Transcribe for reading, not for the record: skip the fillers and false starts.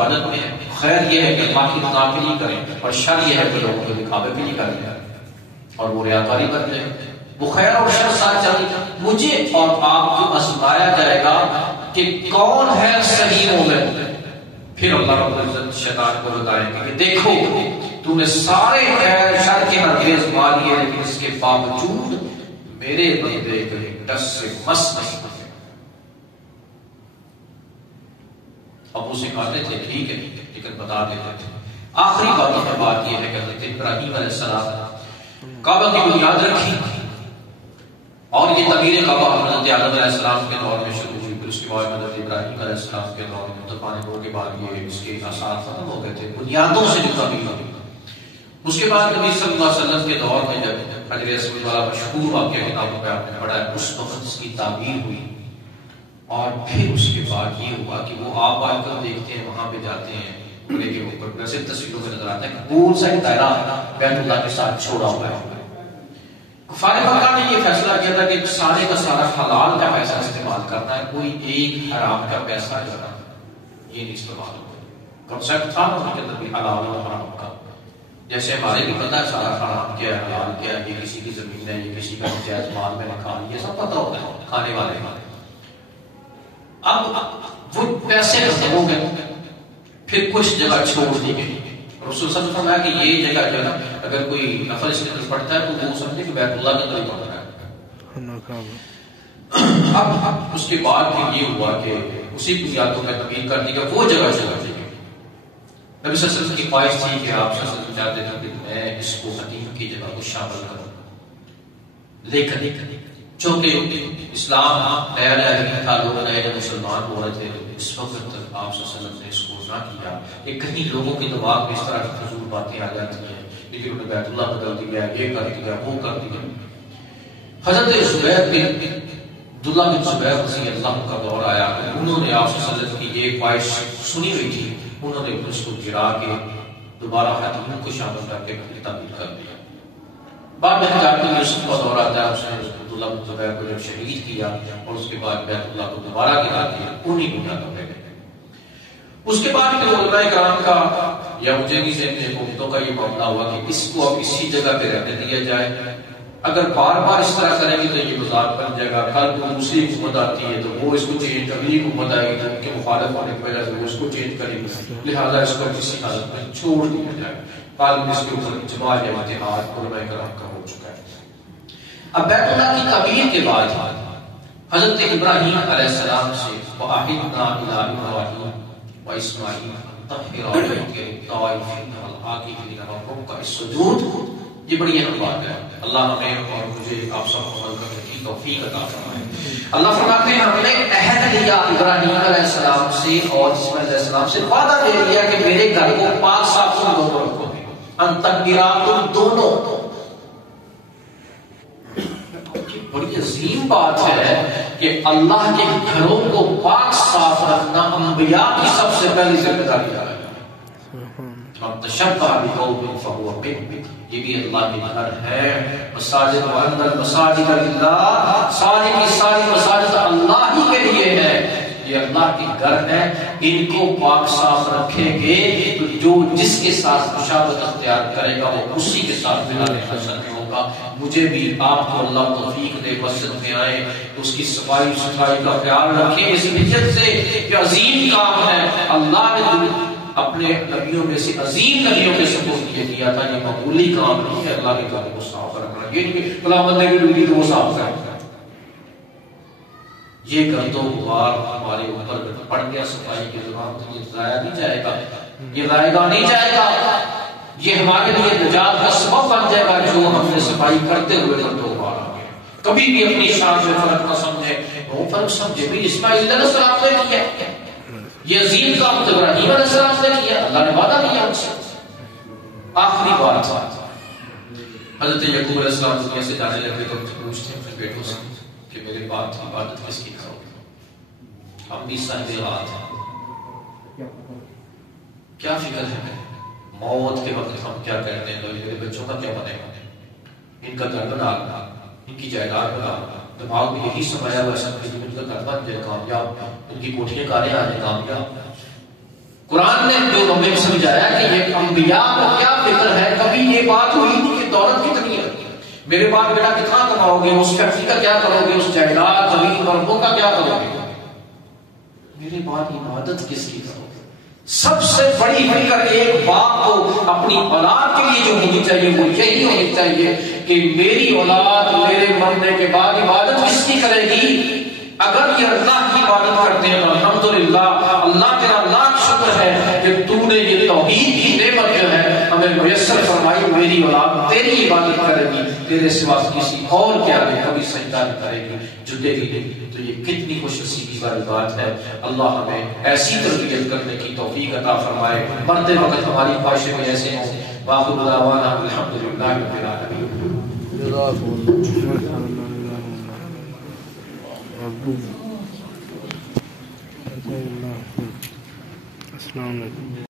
عبادت میں ہے. خیر یہ ہے کہ اللہ کی رضا کے لیے کریں اور شر یہ ہے کہ لوگوں کے دکھاوے کے لیے کریں اور وہ ریاکاری کر لیں. وہ خیر اور شر ساتھ چل مجھے اور آپ کو آزمایا جائے گا کہ کون ہے صحیح مومن. پھر اللہ رب العزت شیطان کو بتائیں گے کہ دیکھو تو نے سارے خیر شر کے نتیجے آزما لیے لیکن اس کے باوجود میرے بندے کے ڈس سے مست نہیں ہوتے. اب اسے کہتے تھے ٹھیک ہے لیکن بتا دیتے تھے. آخری بات یہ ہے کہ حضرت ابراہیم علیہ السلام کعبہ کی بنیاد رکھی اور یہ تعمیر کعبہ حضرت آدم علیہ السلام کے دور میں شروع ہوئی. پھر اس کے بعد حضرت ابراہیم علیہ السلام کے دور میں طوفان نوح کے بعد یہ اس کے آثار ختم ہو گئے تھے. بنیادوں سے جو تعمیر ہوئی. اس کے بعد نبی صلی اللہ علیہ وسلم کے دور میں جب حجر اسود والا مشہور واقعہ کتابوں پہ آپ نے پڑھا ہے اس وقت اس کی تعمیر ہوئی. اور پھر اس کے بعد یہ ہوا کہ وہ آپ آ کر دیکھتے ہیں وہاں پہ جاتے ہیں قلعے کے اوپر ویسے تصویروں میں نظر آتا ہے کہ پورا ایک دائرہ بیت اللہ کے ساتھ چھوڑا ہوا ہے. کفار مکہ نے یہ فیصلہ کیا تھا کہ سارے کا سارا حلال کا پیسہ استعمال کرنا ہے, کوئی ایک حرام کا پیسہ جو ہے یہ نہیں استعمال ہوگا. کنسیپٹ تھا ان کے اندر بھی حلال اور حرام کا, جیسے ہمارے بھی پتہ ہے سارا حرام کیا ہے حلال کیا ہے, یہ کسی کی زمین ہے یہ کسی کا جائز مال میں رکھا, یہ سب پتہ ہوتا ہے کھانے والے. اب وہ پیسے ختم ہو گئے, پھر کچھ جگہ چھوڑ دی گئی. رسول صلی اللہ علیہ وسلم نے فرمایا کہ یہ جگہ جو ہے نا اگر کوئی نفل اس کے اندر پڑھتا ہے تو وہ سمجھے کہ بیت اللہ کے اندر ہی پڑھ رہا ہے. اب اس کے بعد پھر یہ ہوا کہ اسی بنیادوں میں تبدیل کر دی گئی وہ جگہ چلا دی گئی. نبی صلی اللہ علیہ وسلم کی خواہش تھی کہ آپ صلی اللہ علیہ وسلم چاہتے تھے کہ میں اس کو حتیم کی جگہ کو شامل کروں, لیکن چونکہ اسلام نیا نیا تھا, لوگ نئے نئے مسلمان ہو رہے تھے, اس وقت تک آپ صلی اللہ علیہ وسلم نے اس کو نہ کیا کہ کہیں لوگوں کے دماغ میں اس طرح کی فضول باتیں آ جاتی ہیں لیکن انہوں نے بیت اللہ بدل دیا, یہ کر دیا وہ کر دیا. حضرت زبیر بن عبداللہ بن زبیر رضی اللہ کا دور آیا, انہوں نے آپ صلی اللہ علیہ وسلم کی یہ خواہش سنی ہوئی تھی, انہوں نے اس کو گرا کے دوبارہ حتیم کو شامل کر کے تعمیر کر دیا. بعد میں حضرت یوسف کا دور آتا ہے, اس نے عبداللہ بن زبیر کو جب شہید کیا اور اس کے بعد بیت اللہ کو دوبارہ گرا دیا, انہیں بنیادوں پہ گئے. اس کے بعد پھر علماء کرام کا یا مجھے بھی ذہن میں حکومتوں کا یہ معاملہ ہوا کہ اس کو اب اسی جگہ پہ رہنے دیا جائے. اگر بار بار اس طرح کریں گے تو یہ مذاق بن جائے گا, کل کو دوسری حکومت آتی ہے تو وہ اس کو چینج, اگلی حکومت آئے گی تو ان کے مخالف ہونے کی وجہ سے وہ اس کو چینج کرے گی, لہٰذا اس کو کسی حالت میں چھوڑ دیا جائے. عالم اس کے اوپر اجماع یا اتحاد علماء کرام کا ہو چکا ہے. اب بیت اللہ کی تعمیر کے بعد حضرت ابراہیم علیہ السلام سے وَعَهِدْنَا إِلَىٰ إِبْرَاهِيمَ وَإِسْمَاعِيلَ أَن طَهِّرَ بَيْتِيَ لِلطَّائِفِينَ وَالْعَاكِفِينَ وَالرُّكَّعِ السُّجُودِ. یہ بڑی اہم بات ہے. اللہ ہمیں اور مجھے آپ سب کو عمل کرنے کی توفیق عطا فرمائے. اللہ فرماتے ہیں ہم نے عہد لیا ابراہیم علیہ السلام سے اور اسماعیل علیہ السلام سے, وعدہ دے لیا کہ میرے گھر کو پاک صاف تم دونوں رکھو گے, ان تکبیرات تم دونوں. بڑی عظیم بات ہے کہ اللہ کے گھروں کو پاک صاف رکھنا انبیاء کی سب سے پہلی ذمہ داری ہے. اور تشبہ بقوم فہو منہم, یہ بھی اللہ کے گھر ہے. مساجد وان المساجد للہ, ساری کی ساری مساجد اللہ ہی کے لیے ہے, یہ اللہ کے گھر ہے. ان کو پاک صاف رکھیں گے تو جو جس کے ساتھ مشابہت اختیار کرے گا وہ اسی کے ساتھ ملنے حسن ہوگا. مجھے بھی آپ کو اللہ توفیق دے, مسجد میں آئے تو اس کی صفائی ستھرائی کا خیال رکھیں اس نیت سے کہ عظیم کام ہے. اللہ نے اپنے نبیوں میں سے عظیم نبیوں کے سپورٹ یہ کیا تھا, یہ معمولی کام نہیں ہے اللہ کے گھر کو صاف رکھنا. یہ نہیں کہ فلاں بندے کی ڈیوٹی تو وہ صاف کرے, یہ گرد و غبار ہمارے اوپر پڑ گیا صفائی کے زبان تو یہ ضائع نہیں جائے گا, یہ ضائع نہیں جائے گا, یہ ہمارے لیے نجات کا سبب بن جائے گا جو ہم نے صفائی کرتے ہوئے گرد و غبار آ گیا. کبھی بھی اپنی شان میں فرق نہ سمجھے, وہ فرق سمجھے بھی اسماعیل علیہ السلام نے کیا, یہ عظیم کام تو ابراہیم علیہ السلام نے کیا, اللہ نے وعدہ کیا ان سے. آخری بات حضرت یعقوب علیہ السلام دنیا سے جانے لگے تو پوچھتے ہیں اپنے بیٹوں سے کہ میرے بعد عبادت کس کی کرو, ہم بھی صاحب ہاتھ ہیں, کیا فکر ہے موت کے وقت ہم کیا کہتے ہیں, میرے بچوں کا کیا بنے گا, ان کا گھر بنا, ان کی جائیداد بنا, دماغ میں یہی سمایا ہوا ہے ان کا گھر بن جائے کامیاب, ان کی کوٹھیاں کاریں آ جائیں کامیاب. قرآن نے ہمیں سمجھایا کہ یہ انبیاء کو کیا فکر ہے، کبھی یہ بات ہوئی نہیں کہ دولت کتنی ہے، میرے بعد بیٹا کتنا کماؤ گے، اس فیکٹری کا کیا کرو گے، اس جائیداد زمین مرغوں کا کیا کرو گے، میرے بعد عبادت کس کی کرو گے۔ سب سے بڑی فکر ایک باپ کو اپنی اولاد کے لیے جو ہونی چاہیے وہ یہی ہونی چاہیے کہ میری اولاد میرے مرنے کے بعد عبادت کس کی کرے گی۔ اگر یہ اللہ کی عبادت کرتے ہیں تو الحمدللہ، اللہ تیرا لاکھ شکر ہے کہ تو نے یہ توحید کی نعمت جو ہے ہمیں میسر فرمائی، میری اولاد تیری عبادت کرے گی، تیرے سوا کسی اور کے آگے کبھی سجدہ نہیں کرے گی، جھکے گی نہیں۔ تو یہ کتنی خوش نصیبی والی بات ہے۔ اللہ ہمیں ایسی تربیت کرنے کی توفیق عطا فرمائے، مرتے وقت ہماری خواہشیں بھی ایسے ہوں۔ وآخر دعوانا الحمدللہ رب العالمین۔ السلام علیکم۔